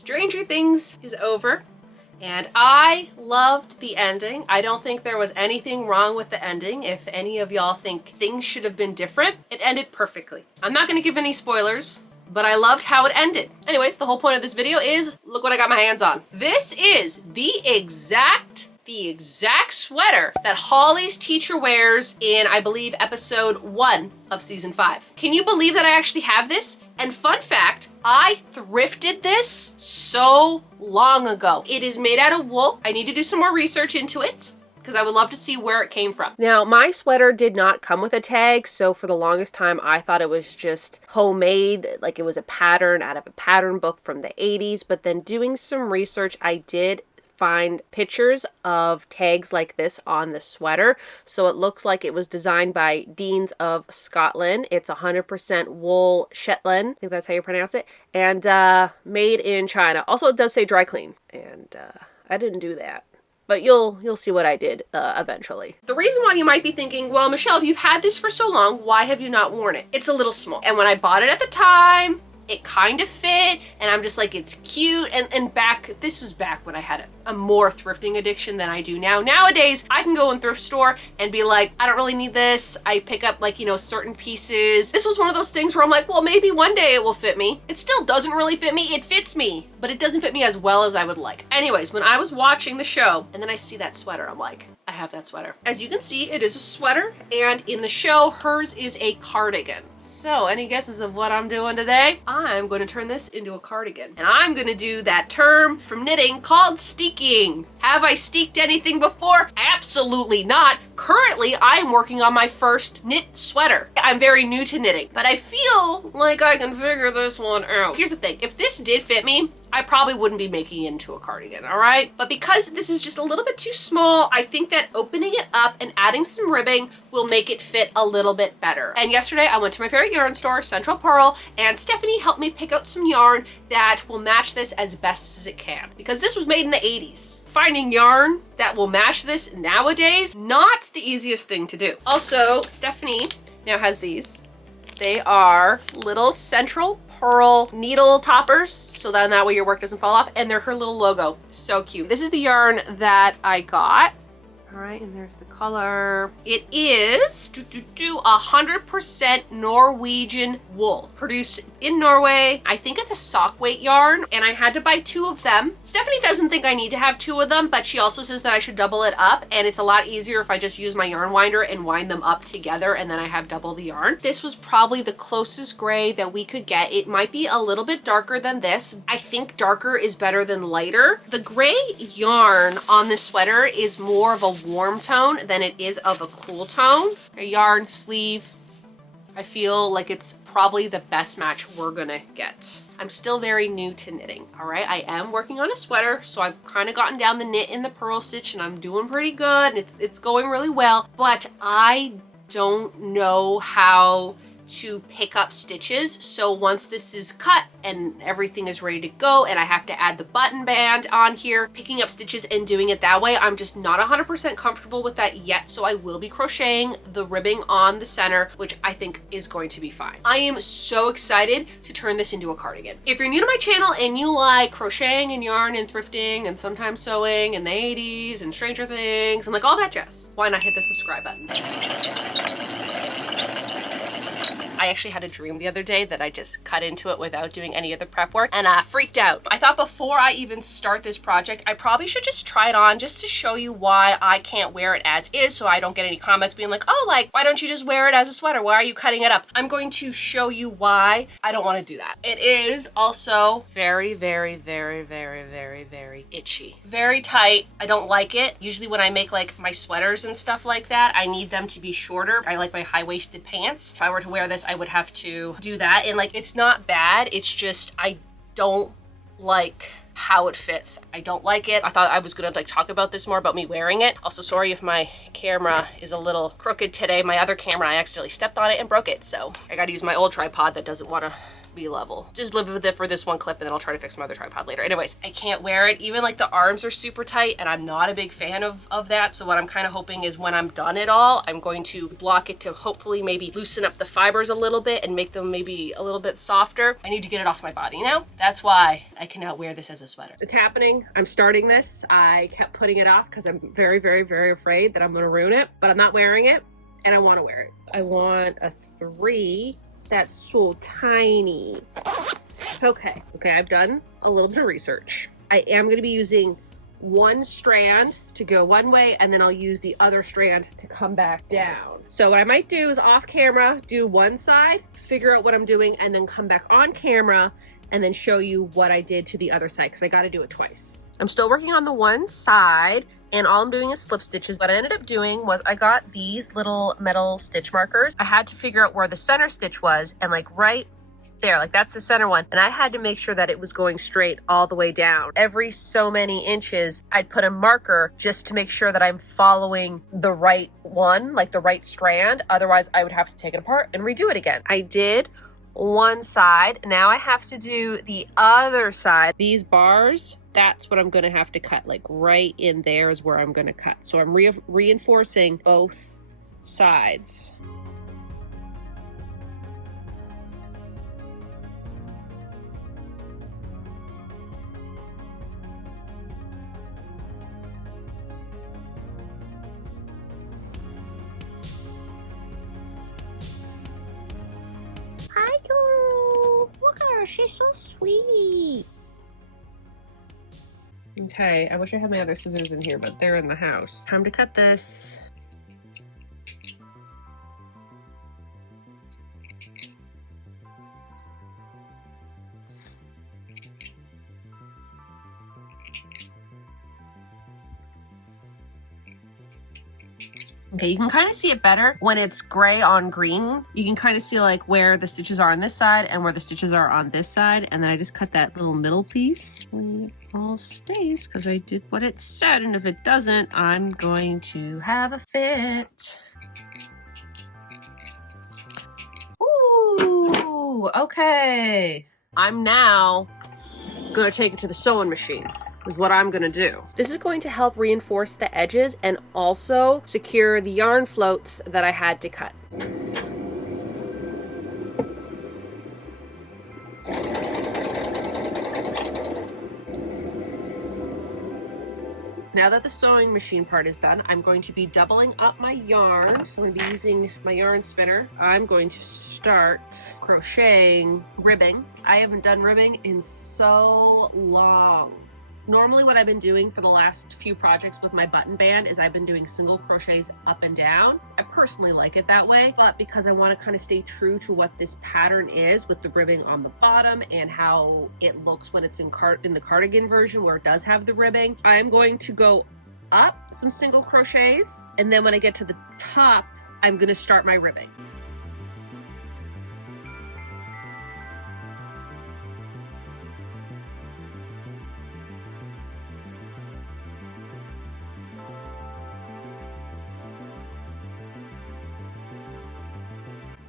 Stranger Things is over, and I loved the ending. I don't think there was anything wrong with the ending. If any of y'all think things should have been different, it ended perfectly. I'm not gonna give any spoilers, but I loved how it ended. Anyways, the whole point of this video is, look what I got my hands on. This is the exact sweater that Holly's teacher wears in, I believe, episode 1 of season 5. Can you believe that I actually have this? And fun fact, I thrifted this so long ago. It is made out of wool. I need to do some more research into it because I would love to see where it came from. Now, my sweater did not come with a tag, so for the longest time, I thought it was just homemade, like it was a pattern out of a pattern book from the 80s, but then doing some research, I did find pictures of tags like this on the sweater. So it looks like it was designed by Deans of Scotland. It's 100% wool Shetland, I think that's how you pronounce it, and made in China. Also, it does say dry clean, and I didn't do that. But you'll see what I did eventually. The reason why you might be thinking, well, Michelle, if you've had this for so long, why have you not worn it? It's a little small. And when I bought it at the time, it kind of fit, and I'm just like, it's cute. And this was back when I had a more thrifting addiction than I do now. Nowadays, I can go in thrift store and be like, I don't really need this. I pick up like, you know, certain pieces. This was one of those things where I'm like, well, maybe one day it will fit me. It still doesn't really fit me. It fits me, but it doesn't fit me as well as I would like. Anyways, when I was watching the show and then I see that sweater, I'm like, I have that sweater. As you can see, it is a sweater, and in the show, hers is a cardigan. So, any guesses of what I'm doing today? I'm going to turn this into a cardigan, and I'm going to do that term from knitting called steeking. Have I steeked anything before? Absolutely not. Currently, I'm working on my first knit sweater. I'm very new to knitting, but I feel like I can figure this one out. Here's the thing, if this did fit me, I probably wouldn't be making it into a cardigan, all right? But because this is just a little bit too small, I think that opening it up and adding some ribbing will make it fit a little bit better. And yesterday I went to my favorite yarn store, Central Purl, and Stephanie helped me pick out some yarn that will match this as best as it can. Because this was made in the 80s. Finding yarn that will match this nowadays, not the easiest thing to do. Also, Stephanie now has these. They are little Central Purl needle toppers, so then that way your work doesn't fall off, and they're her little logo. So cute. This is the yarn that I got. All right, and there's the color. It is 100% Norwegian wool, produced in Norway. I think it's a sock weight yarn, and I had to buy 2 of them. Stephanie doesn't think I need to have 2 of them, but she also says that I should double it up, and it's a lot easier if I just use my yarn winder and wind them up together, and then I have double the yarn. This was probably the closest gray that we could get. It might be a little bit darker than this. I think darker is better than lighter. The gray yarn on this sweater is more of a warm tone than it is of a cool tone. A yarn sleeve, I feel like it's probably the best match we're gonna get. I'm still very new to knitting, all right? I am working on a sweater, so I've kind of gotten down the knit and the purl stitch, and I'm doing pretty good, and it's going really well, but I don't know how to pick up stitches. So once this is cut and everything is ready to go and I have to add the button band on here, picking up stitches and doing it that way, I'm just not 100% comfortable with that yet. So I will be crocheting the ribbing on the center, which I think is going to be fine. I am so excited to turn this into a cardigan. If you're new to my channel and you like crocheting and yarn and thrifting and sometimes sewing and the 80s and Stranger Things and like all that jazz, why not hit the subscribe button? I actually had a dream the other day that I just cut into it without doing any of the prep work, and I freaked out. I thought before I even start this project, I probably should just try it on just to show you why I can't wear it as is, so I don't get any comments being like, oh, like, why don't you just wear it as a sweater? Why are you cutting it up? I'm going to show you why I don't want to do that. It is also very, very, very, very, very, very itchy. Very tight. I don't like it. Usually when I make like my sweaters and stuff like that, I need them to be shorter. I like my high-waisted pants. If I were to wear this, I would have to do that, and like, it's not bad, it's just I don't like how it fits. I don't like it. I thought I was gonna like talk about this more about me wearing it. Also, sorry if my camera is a little crooked today. My other camera, I accidentally stepped on it and broke it, so I gotta use my old tripod that doesn't want to be level. Just live with it for this one clip and then I'll try to fix my other tripod later. Anyways, I can't wear it. Even like the arms are super tight and I'm not a big fan of that. So what I'm kind of hoping is when I'm done it all, I'm going to block it to hopefully maybe loosen up the fibers a little bit and make them maybe a little bit softer. I need to get it off my body now. That's why I cannot wear this as a sweater. It's happening. I'm starting this. I kept putting it off because I'm very, very, very afraid that I'm going to ruin it, but I'm not wearing it and I want to wear it. I want a 3 that's so tiny. Okay, I've done a little bit of research. I am going to be using one strand to go one way and then I'll use the other strand to come back down. So what I might do is off camera, do one side, figure out what I'm doing, and then come back on camera and then show you what I did to the other side because I got to do it twice. I'm still working on the one side and all I'm doing is slip stitches. What I ended up doing was I got these little metal stitch markers. I had to figure out where the center stitch was and like right there, like that's the center one. And I had to make sure that it was going straight all the way down. Every so many inches, I'd put a marker just to make sure that I'm following the right one, like the right strand. Otherwise, I would have to take it apart and redo it again. I did one side. Now I have to do the other side. These bars, that's what I'm going to have to cut. Like right in there is where I'm going to cut. So I'm reinforcing both sides. Hi, Doro. Look at her. She's so sweet. Okay, I wish I had my other scissors in here, but they're in the house. Time to cut this. Okay, you can kind of see it better when it's gray on green. You can kind of see like where the stitches are on this side and where the stitches are on this side. And then I just cut that little middle piece. When it all stays, because I did what it said. And if it doesn't, I'm going to have a fit. Ooh, okay. I'm now gonna take it to the sewing machine. Is what I'm gonna do. This is going to help reinforce the edges and also secure the yarn floats that I had to cut. Now that the sewing machine part is done, I'm going to be doubling up my yarn. So I'm going to be using my yarn spinner. I'm going to start crocheting ribbing. I haven't done ribbing in so long. Normally what I've been doing for the last few projects with my button band is I've been doing single crochets up and down. I personally like it that way, but because I want to kind of stay true to what this pattern is with the ribbing on the bottom and how it looks when it's in the cardigan version where it does have the ribbing, I'm going to go up some single crochets, and then when I get to the top, I'm going to start my ribbing.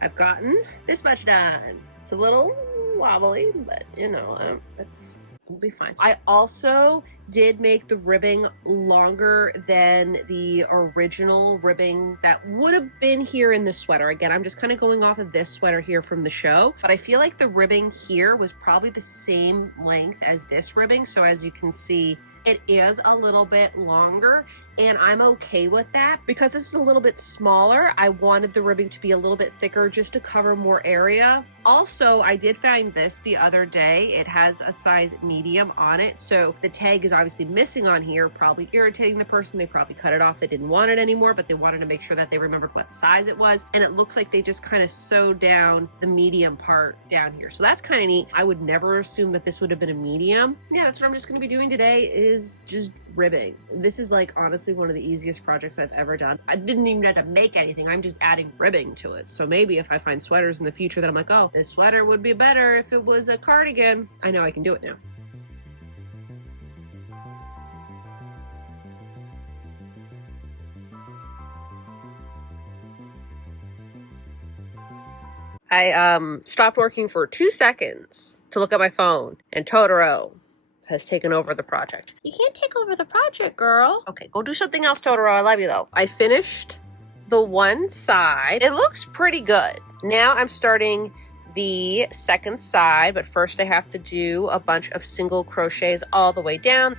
I've gotten this much done. It's a little wobbly, but you know, it'll be fine. I also did make the ribbing longer than the original ribbing that would have been here in the sweater. Again, I'm just kind of going off of this sweater here from the show, but I feel like the ribbing here was probably the same length as this ribbing. So as you can see, it is a little bit longer, and I'm okay with that. Because this is a little bit smaller, I wanted the ribbing to be a little bit thicker just to cover more area. Also, I did find this the other day. It has a size medium on it, so the tag is obviously missing on here, probably irritating the person. They probably cut it off. They didn't want it anymore, but they wanted to make sure that they remembered what size it was. And it looks like they just kind of sewed down the medium part down here. So that's kind of neat. I would never assume that this would have been a medium. Yeah, that's what I'm just going to be doing today, is just ribbing. This is like honestly one of the easiest projects I've ever done. I didn't even have to make anything. I'm just adding ribbing to it. So maybe if I find sweaters in the future that I'm like, oh, this sweater would be better if it was a cardigan, I know I can do it now. I stopped working for 2 seconds to look at my phone, and Totoro has taken over the project. You can't take over the project, girl. Okay, go do something else, Totoro. I love you, though. I finished the one side. It looks pretty good. Now I'm starting the second side, but first I have to do a bunch of single crochets all the way down.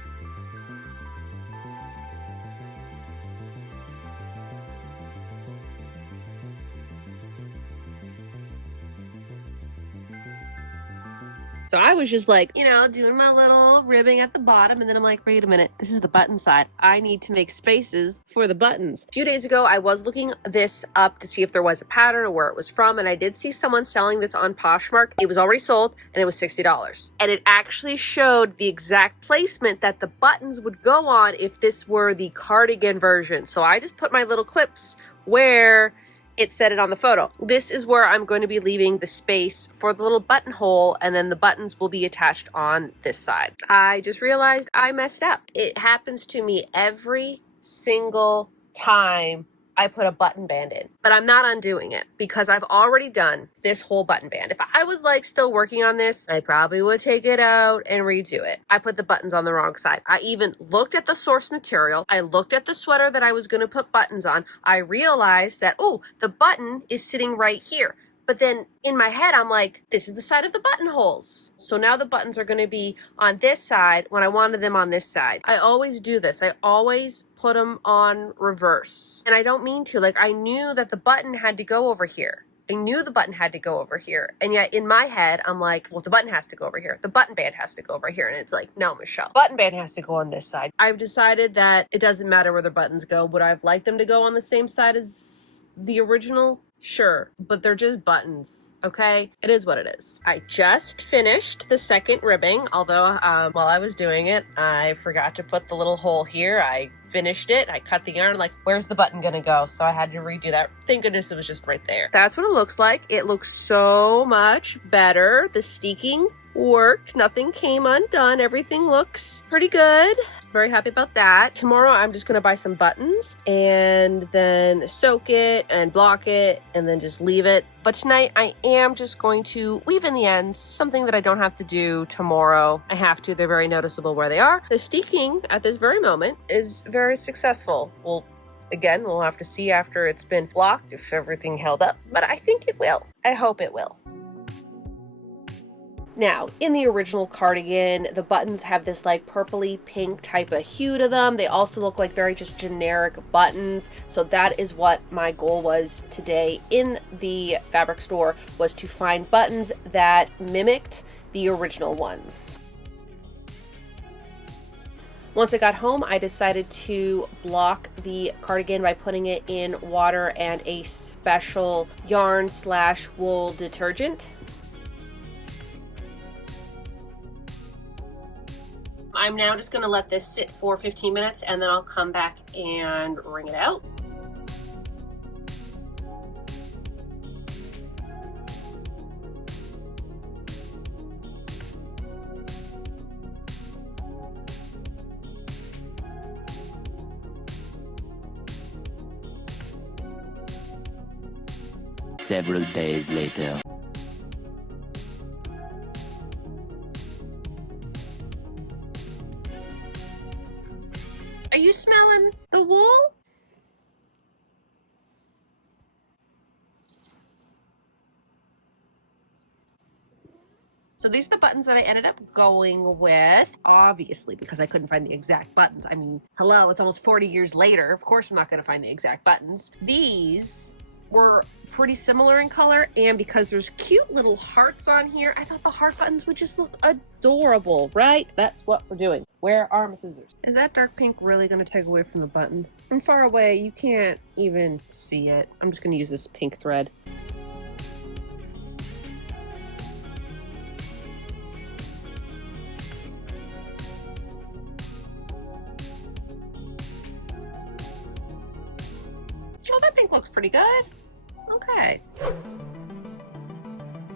So I was just like, you know, doing my little ribbing at the bottom, and then I'm like, wait a minute, this is the button side. I need to make spaces for the buttons. A few days ago, I was looking this up to see if there was a pattern or where it was from, and I did see someone selling this on Poshmark. It was already sold, and it was $60. And it actually showed the exact placement that the buttons would go on if this were the cardigan version. So I just put my little clips where it said it on the photo. This is where I'm going to be leaving the space for the little buttonhole, and then the buttons will be attached on this side. I just realized I messed up. It happens to me every single time I put a button band in, but I'm not undoing it because I've already done this whole button band. If I was like still working on this, I probably would take it out and redo it. I put the buttons on the wrong side. I even looked at the source material. I looked at the sweater that I was going to put buttons on. I realized that, oh, the button is sitting right here. But then in my head, I'm like, this is the side of the buttonholes. So now the buttons are going to be on this side when I wanted them on this side. I always do this. I always put them on reverse. And I don't mean to. Like, I knew that the button had to go over here. I knew the button had to go over here. And yet in my head, I'm like, well, the button has to go over here. The button band has to go over here. And it's like, no, Michelle, button band has to go on this side. I've decided that it doesn't matter where the buttons go. Would I have liked them to go on the same side as the original? Sure, but they're just buttons, okay? It is what it is. I just finished the second ribbing, although while I was doing it, I forgot to put the little hole here. I finished it, I cut the yarn, like, where's the button gonna go? So I had to redo that. Thank goodness it was just right there. That's what it looks like. It looks so much better. The steeking worked. Nothing came undone. Everything looks pretty good. Very happy about that. Tomorrow I'm just gonna buy some buttons and then soak it and block it and then just leave it. But tonight I am just going to weave in the ends, something that I don't have to do tomorrow. I have to. They're very noticeable where they are. The steeking at this very moment is very successful. Again, we'll have to see after it's been blocked if everything held up, but I think it will. I hope it will. Now, in the original cardigan, the buttons have this like purpley pink type of hue to them. They also look like very just generic buttons. So that is what my goal was today in the fabric store, was to find buttons that mimicked the original ones. Once I got home, I decided to block the cardigan by putting it in water and a special yarn/wool detergent. I'm now just going to let this sit for 15 minutes and then I'll come back and wring it out. Several days later. Are you smelling the wool? So these are the buttons that I ended up going with, obviously, because I couldn't find the exact buttons. I mean, hello, it's almost 40 years later. Of course I'm not going to find the exact buttons. These were pretty similar in color, and because there's cute little hearts on here, I thought the heart buttons would just look adorable, right? That's what we're doing. Where are my scissors? Is that dark pink really going to take away from the button? From far away, you can't even see it. I'm just going to use this pink thread. Oh, that pink looks pretty good. Okay.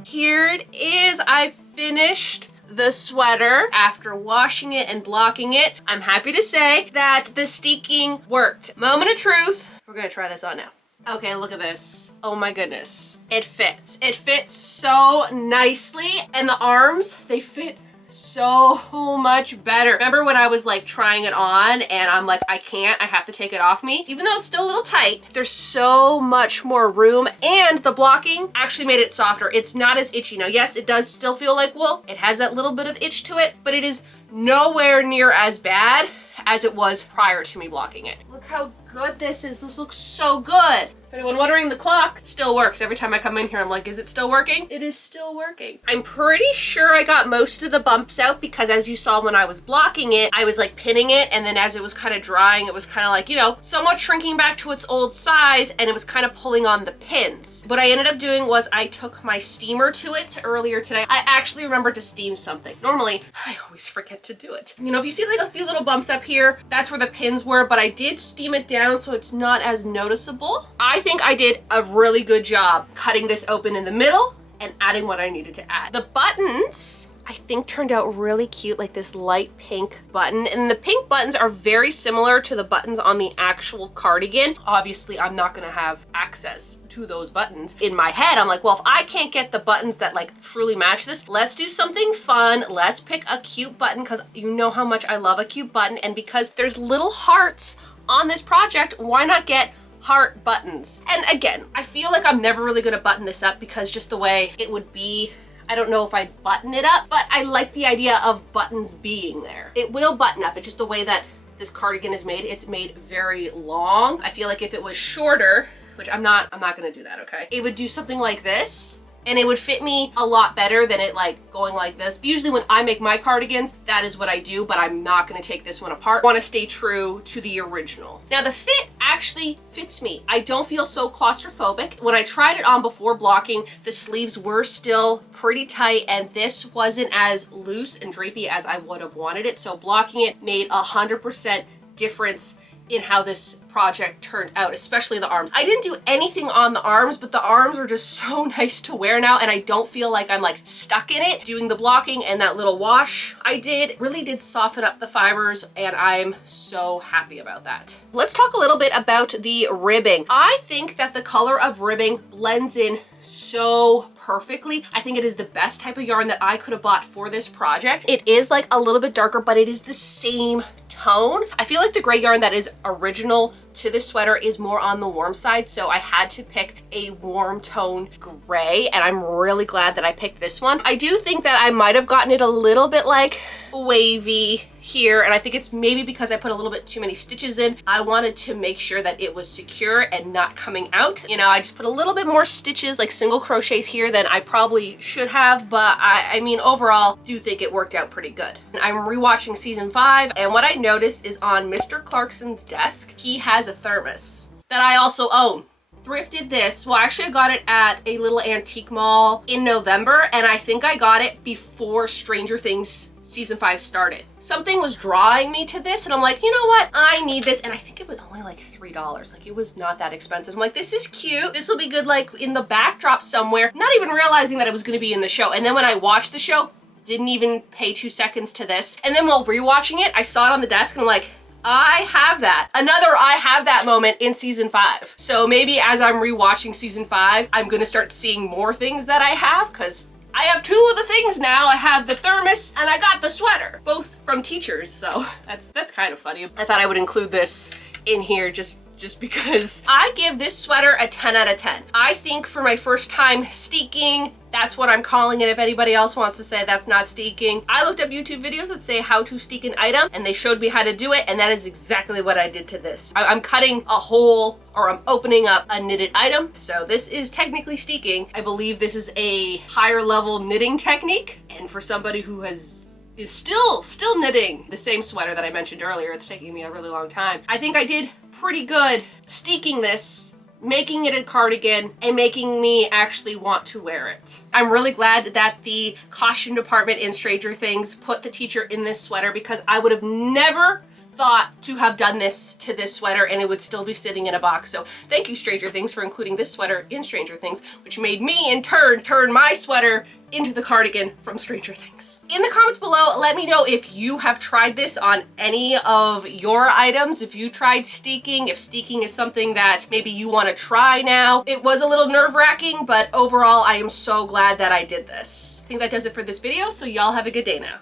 Here it is. I finished the sweater after washing it and blocking it. I'm happy to say that the steeking worked. Moment of truth. We're gonna try this on now. Okay, look at this. Oh my goodness. It fits. It fits so nicely. And the arms, they fit so much better. Remember when I was like trying it on and I'm like, I can't, I have to take it off me? Even though it's still a little tight, there's so much more room, and the blocking actually made it softer. It's not as itchy. Now, yes, it does still feel like wool. It has that little bit of itch to it, but it is nowhere near as bad as it was prior to me blocking it. Look how good this is. This looks so good. If anyone wondering, the clock still works. Every time I come in here, I'm like, is it still working? It is still working. I'm pretty sure I got most of the bumps out because, as you saw when I was blocking it, I was like pinning it, and then as it was kind of drying, it was kind of like, you know, somewhat shrinking back to its old size, and it was kind of pulling on the pins. What I ended up doing was I took my steamer to it earlier today. I actually remembered to steam something. Normally, I always forget to do it. You know, if you see like a few little bumps up here, that's where the pins were, but I did steam it down so it's not as noticeable. I think I did a really good job cutting this open in the middle and adding what I needed to add. The buttons, I think, turned out really cute, like this light pink button. And the pink buttons are very similar to the buttons on the actual cardigan. Obviously, I'm not gonna have access to those buttons. In my head, I'm like, well, if I can't get the buttons that like truly match this, let's do something fun. Let's pick a cute button, because you know how much I love a cute button. And because there's little hearts on this project, why not get heart buttons? And again, I feel like I'm never really gonna button this up because just the way it would be, I don't know if I'd button it up, but I like the idea of buttons being there. It will button up. It's just the way that this cardigan is made. It's made very long. I feel like if it was shorter, which I'm not gonna do that, okay? It would do something like this, and it would fit me a lot better than it like going like this. Usually when I make my cardigans, that is what I do, but I'm not gonna take this one apart. I wanna stay true to the original. Now the fit actually fits me. I don't feel so claustrophobic. When I tried it on before blocking, the sleeves were still pretty tight, and this wasn't as loose and drapey as I would have wanted it. So blocking it made 100% difference in how this project turned out, especially the arms. I didn't do anything on the arms, but the arms are just so nice to wear now, and I don't feel like I'm like stuck in it. Doing the blocking and that little wash I did really did soften up the fibers, and I'm so happy about that. Let's talk a little bit about the ribbing. I think that the color of ribbing blends in so perfectly. I think it is the best type of yarn that I could have bought for this project. It is like a little bit darker, but it is the same tone. I feel like the gray yarn that is original to this sweater is more on the warm side, so I had to pick a warm tone gray, and I'm really glad that I picked this one. I do think that I might have gotten it a little bit like wavy here, and I think it's maybe because I put a little bit too many stitches in. I wanted to make sure that it was secure and not coming out. You know, I just put a little bit more stitches, like single crochets here, than I probably should have, but I mean, overall, do think it worked out pretty good. I'm rewatching season 5, and what I noticed is on Mr. Clarkson's desk, he has a thermos that I also own. Thrifted this. Well, actually I got it at a little antique mall in November, and I think I got it before Stranger Things season 5 started. Something was drawing me to this, and I'm like, you know what? I need this. And I think it was only like $3. Like, it was not that expensive. I'm like, this is cute. This will be good like in the backdrop somewhere. Not even realizing that it was gonna be in the show. And then when I watched the show, didn't even pay 2 seconds to this. And then while rewatching it, I saw it on the desk, and I'm like, I have that. Another I have that moment in season 5. So maybe as I'm rewatching season 5, I'm gonna start seeing more things that I have, because I have 2 of the things now. I have the thermos and I got the sweater, both from teachers. So that's kind of funny. I thought I would include this in here just because. I give this sweater a 10 out of 10. I think for my first time steeking, that's what I'm calling it. If anybody else wants to say that's not steeking, I looked up YouTube videos that say how to steek an item, and they showed me how to do it, and that is exactly what I did to this. I'm cutting a hole, or I'm opening up a knitted item, so this is technically steeking. I believe this is a higher level knitting technique, and for somebody who is still knitting the same sweater that I mentioned earlier, it's taking me a really long time, I think I did pretty good steeking this, making it a cardigan, and making me actually want to wear it. I'm really glad that the costume department in Stranger Things put the teacher in this sweater, because I would have never thought to have done this to this sweater, and it would still be sitting in a box. So thank you, Stranger Things, for including this sweater in Stranger Things, which made me in turn my sweater into the cardigan from Stranger Things. In the comments below, let me know if you have tried this on any of your items, if you tried steeking, if steeking is something that maybe you want to try now. It was a little nerve-wracking, but overall I am so glad that I did this. I think that does it for this video, so y'all have a good day now.